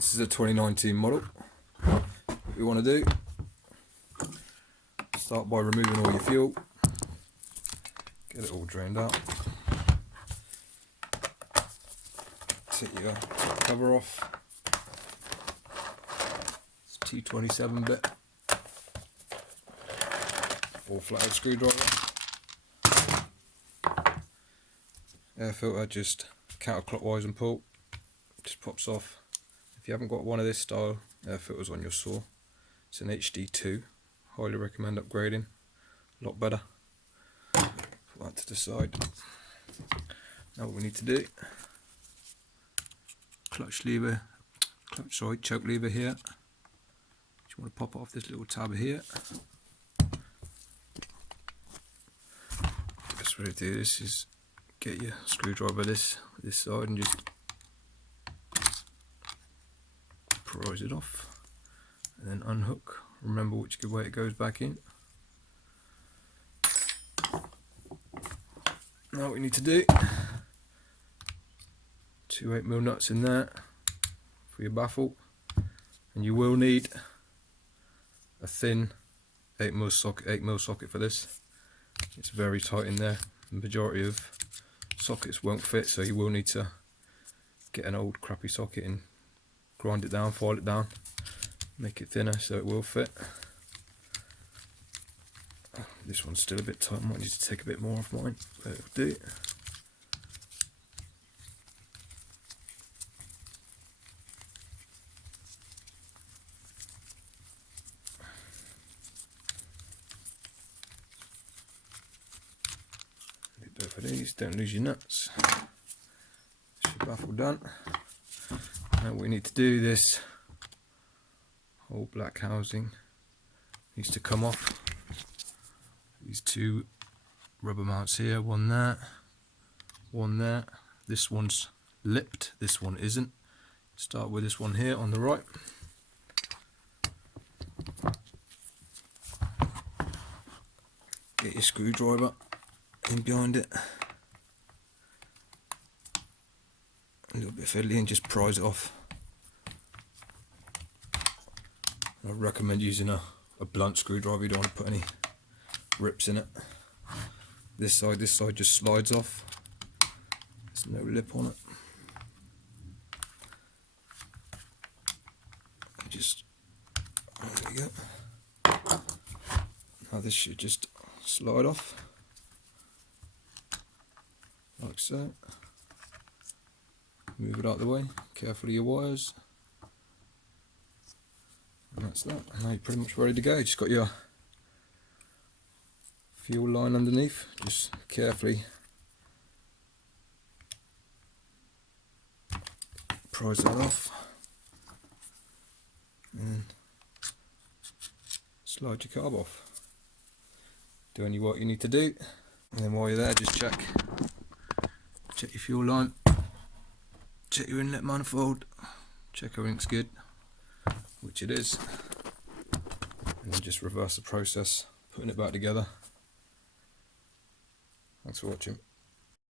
This is a 2019 model. What you want to do, start by removing all your fuel, get it all drained out, take your cover off. It's T27 bit, or flathead screwdriver. Air filter, just counterclockwise and pull, just pops off. If you haven't got one of this style air filters on your saw, it's an HD2. Highly recommend upgrading. A lot better. Put that to the side. Now what we need to do, choke lever here. Just want to pop it off this little tab here. The best way to do this is get your screwdriver this side and just prise it off, and then unhook. Remember which way it goes back in. Now what we need to do, 2 8mm nuts in there for your baffle, and you will need a thin 8mm socket for this. It's very tight in there. The majority of sockets won't fit, so you will need to get an old crappy socket and grind it down, file it down, make it thinner so it will fit. This one's still a bit tight, I might need to take a bit more off mine, but it'll do. Do both of these, don't lose your nuts. That's your baffle done. Now we need to do this whole black housing needs to come off. These 2 rubber mounts here, one there, one there. This one's lipped, this one isn't. Start with this one here on the right. Get your screwdriver in behind it. A little bit fiddly, and just prise it off. I recommend using a blunt screwdriver. You don't want to put any rips in it. This side just slides off. There's no lip on it. Just, there we go. Now this should just slide off like so. Move it out of the way, carefully your wires, and that's that. Now you're pretty much ready to go. Just got your fuel line underneath, just carefully prise that off and slide your carb off. Do any what you need to do, and then while you're there, just check your fuel line. Check your inlet manifold, check everything's good, which it is, and then just reverse the process, putting it back together. Thanks for watching.